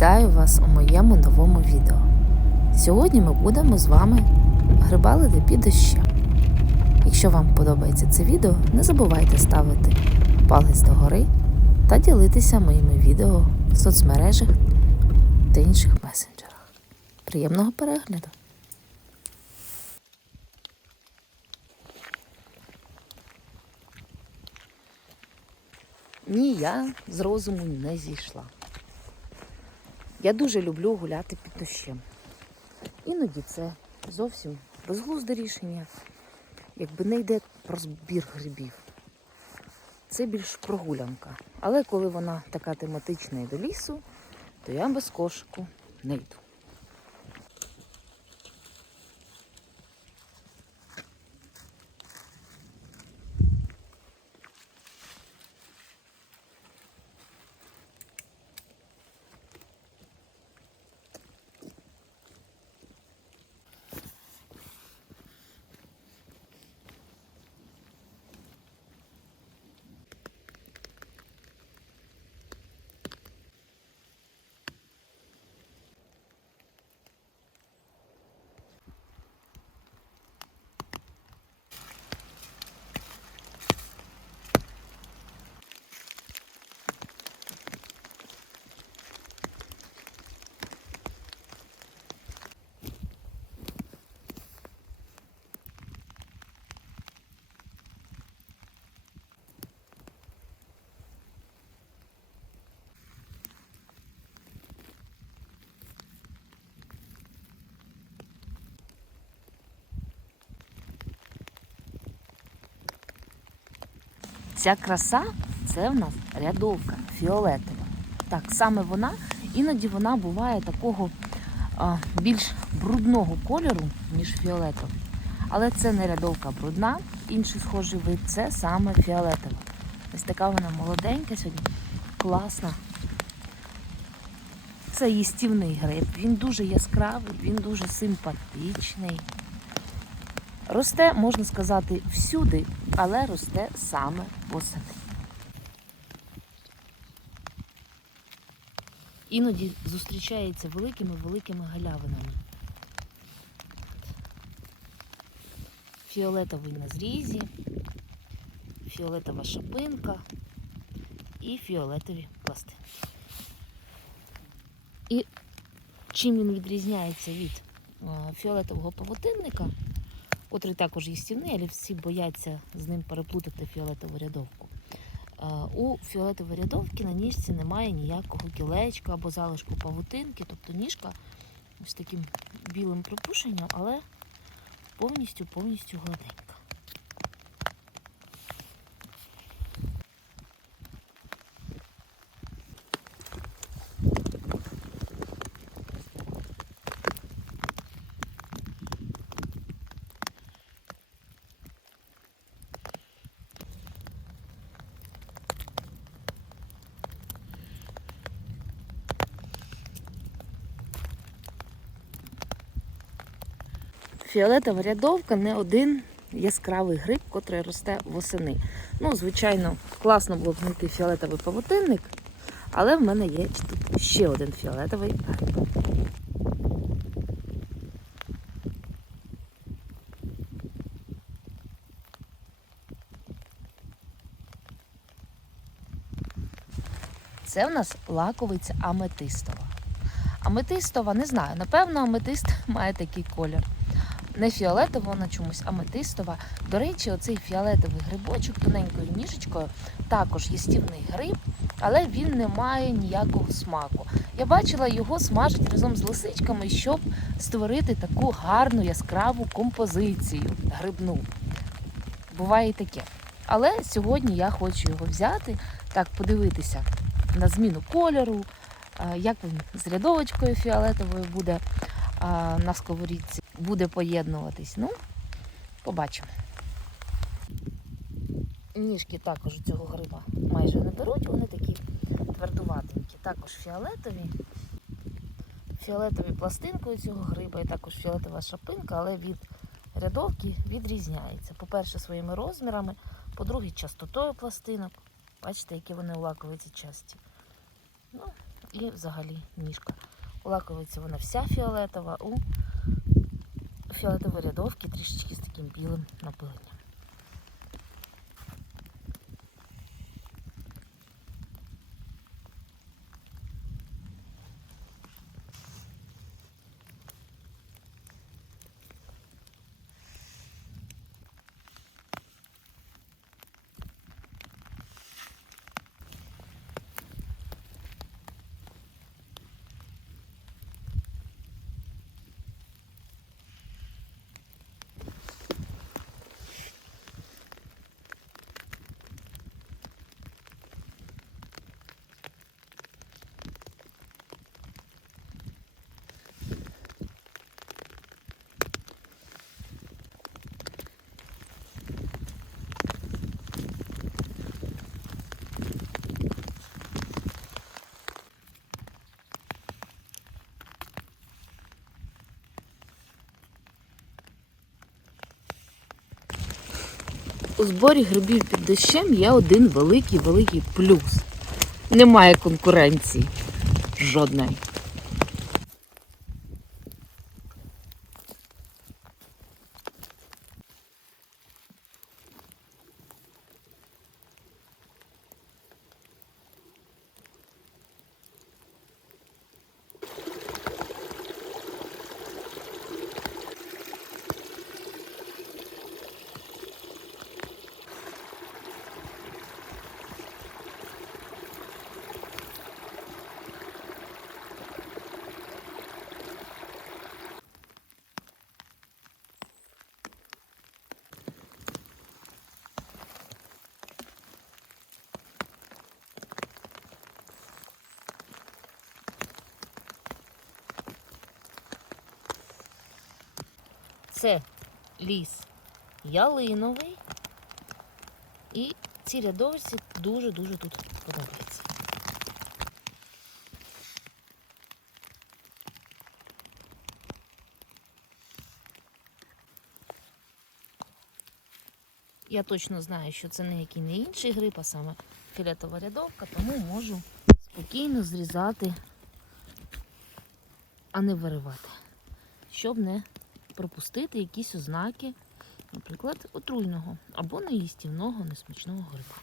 Вітаю вас у моєму новому відео. Сьогодні ми будемо з вами грибалити під дощем. Якщо вам подобається це відео, не забувайте ставити палець догори та ділитися моїми відео в соцмережах та інших месенджерах. Приємного перегляду! Ні, я з розуму не зійшла. Я дуже люблю гуляти під дощем. Іноді це зовсім безглузде рішення, якби не йде про збір грибів. Це більш прогулянка. Але коли вона така тематична і до лісу, то я без кошику не йду. Ця краса це в нас рядовка фіолетова. Так, саме вона, іноді вона буває такого а, більш брудного кольору, ніж фіолетовий. Але це не рядовка брудна, інший схожий вид це саме фіолетова. Ось така вона молоденька сьогодні, класна. Це їстівний гриб. Він дуже яскравий, він дуже симпатичний. Росте, можна сказати, всюди, але росте саме восени. Іноді зустрічається великими-великими галявинами. Фіолетовий на зрізі, фіолетова шапинка і фіолетові пластинки. І чим він відрізняється від е, фіолетового павутинника, котрий також їстівний, але всі бояться з ним переплутати фіолетову рядовку. Е, У фіолетової рядовки на ніжці немає ніякого кілечка або залишку павутинки, тобто ніжка ось таким білим припушенням, але повністю повністю гладенька. Фіолетова рядовка не один яскравий гриб, котрий росте восени. Ну, звичайно, класно було б знайти фіолетовий павутинник, але в мене є тут ще один фіолетовий гриб. Це в нас лаковиця аметистова. Аметистова, не знаю, напевно, аметист має такий колір. Не фіолетова, вона чомусь аметистова. До речі, оцей фіолетовий грибочок тоненькою ніжечкою також їстівний гриб, але він не має ніякого смаку. Я бачила, його смажать разом з лисичками, щоб створити таку гарну яскраву композицію грибну. Буває і таке. Але сьогодні я хочу його взяти, так подивитися на зміну кольору, як він з рядовочкою фіолетовою буде на сковорідці, буде поєднуватись. Ну, побачимо. Ніжки також цього гриба майже не беруть, вони такі твердуватенькі. Також фіолетові. Фіолетові пластинкою цього гриба і також фіолетова шапинка, але від рядовки відрізняється. По-перше, своїми розмірами, по-друге, частотою пластинок. Бачите, які вони у лаковиці часті. Ну, і взагалі ніжка. У лаковиці вона вся фіолетова, у фіолетової рядовки трішечки з таким білим напиленням. У зборі грибів під дощем є один великий великий плюс. Немає конкуренції. Жодної. Це ліс ялиновий. І ці рядовиці дуже-дуже тут подобаються. Я точно знаю, що це не який не інший гриб, а саме фіолетова рядовка, тому можу спокійно зрізати, а не виривати, щоб не пропустити якісь ознаки, наприклад, отруйного або неїстівного, несмачного гриба.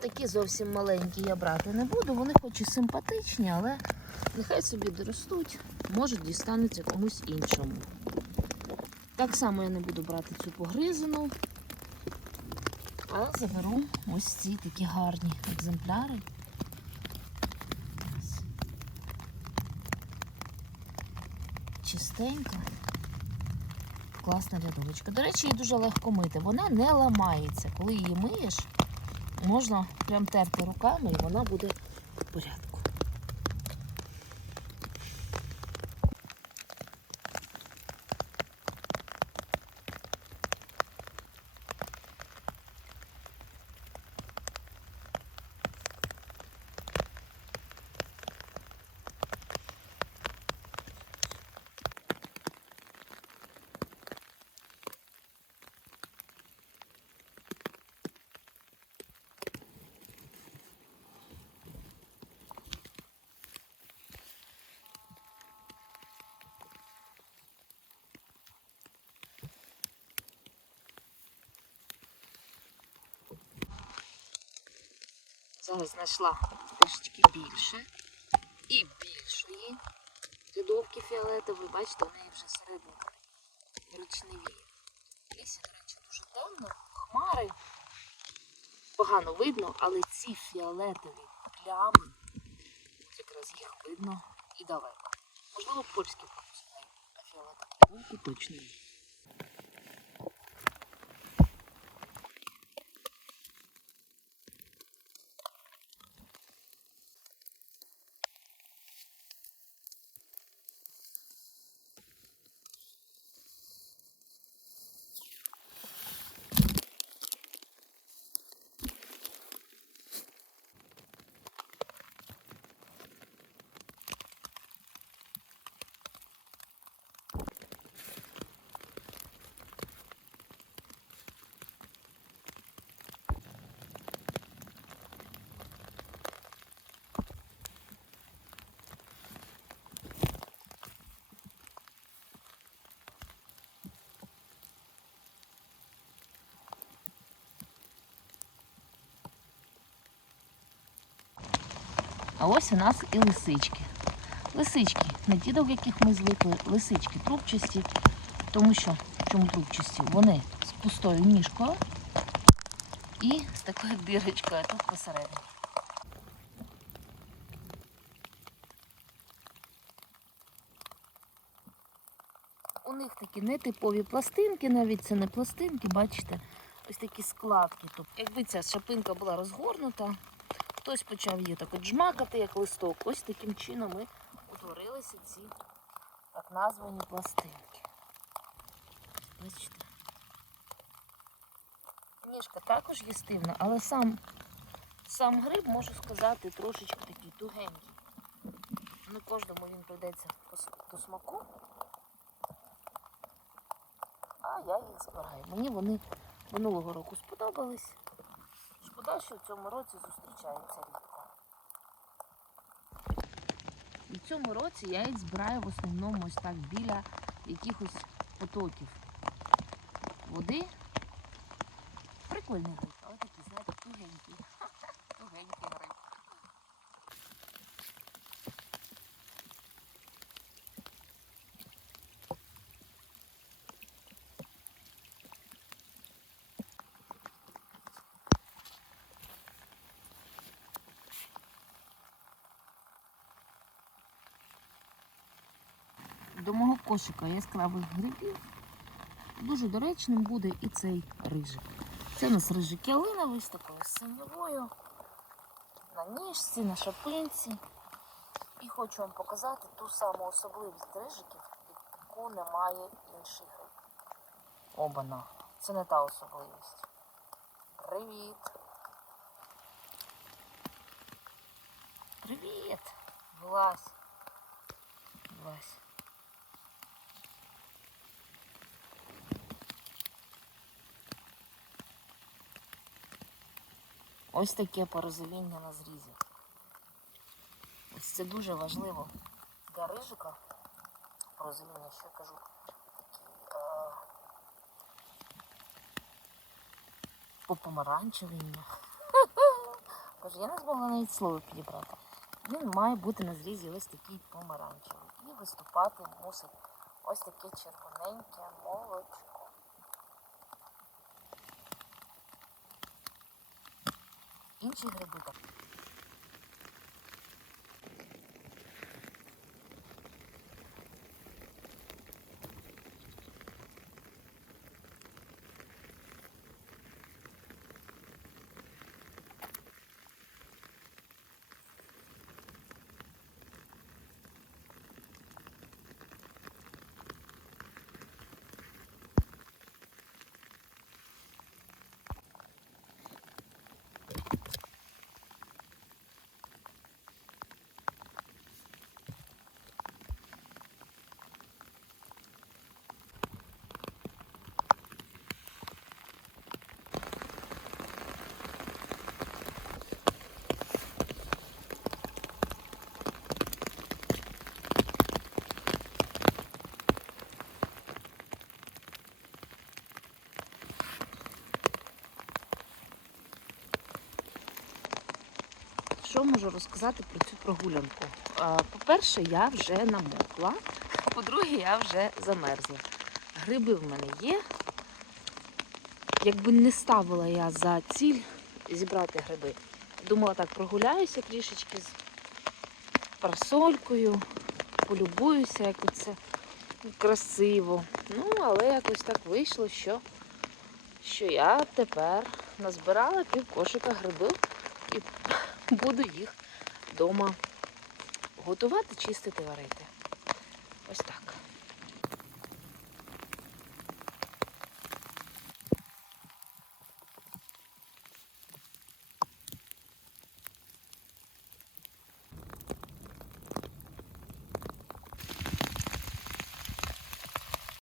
Такі зовсім маленькі я брати не буду. Вони хоч і симпатичні, але нехай собі доростуть, може дістануться комусь іншому. Так само я не буду брати цю погризану, а заберу ось ці такі гарні екземпляри. Чистенька. Класна рядовочка. До речі, її дуже легко мити. Вона не ламається. Коли її миєш, можна прям терти руками і вона буде в порядку. Зараз знайшла трішечки більше і більшої рядовки фіолетової. Бачите, у неї вже серединка коричневіє. В лісі, до речі, дуже темно, хмари. Погано видно, але ці фіолетові плями, якраз їх видно і далеко. Можливо, польські пропускає, а фіолетові точно ні. А ось у нас і лисички. Лисички, не ті, до яких ми звикли, лисички трубчасті, тому що чому трубчасті? Вони з пустою ніжкою і з такою дирочкою тут посередині. У них такі нетипові пластинки, навіть це не пластинки, бачите, ось такі складки. Тобто, якби ця шапинка була розгорнута, хтось почав її так от жмакати, як листок. Ось таким чином і утворилися ці так названі пластинки. Бачите? Ніжка також їстивна, але сам, сам гриб, можу сказати, трошечки такий тугенький. Не кожному він прийдеться по, по смаку. А я їх збираю. Мені вони минулого року сподобались. Шкода, що в цьому році зустрічається рідко. В цьому році я їх збираю в основному ось так біля якихось потоків води. Прикольний гриб, але такий, знаєте, тугенький. Тугенький гриб. До мого кошика яскравих грибів дуже доречним буде і цей рижик. Це у нас рижик ялиновий з такою синьовою на ніжці, на шапинці. І хочу вам показати ту саму особливість рижиків, яку немає інших. Обана. Це не та особливість. Привіт. Привіт. Вилазь. Вилазь. Ось таке порозуміння на зрізі. Ось це дуже важливо для рижика. Порозуміння, що я кажу, такі е, попомаранчевіння. Боже, я не змогла навіть слово підібрати. Він має бути на зрізі ось такий помаранчевий. І виступати мусить ось таке червоненьке молочко. Інші гриби Що можу розказати про цю прогулянку? По-перше, я вже намокла, а по-друге, я вже замерзла. Гриби в мене є. Якби не ставила я за ціль зібрати гриби. Думала так, прогуляюся трішечки з парасолькою, полюбуюся, як це красиво. Ну, але якось так вийшло, що, що я тепер назбирала пів кошика грибів і буду їх вдома готувати, чистити, варити. Ось так.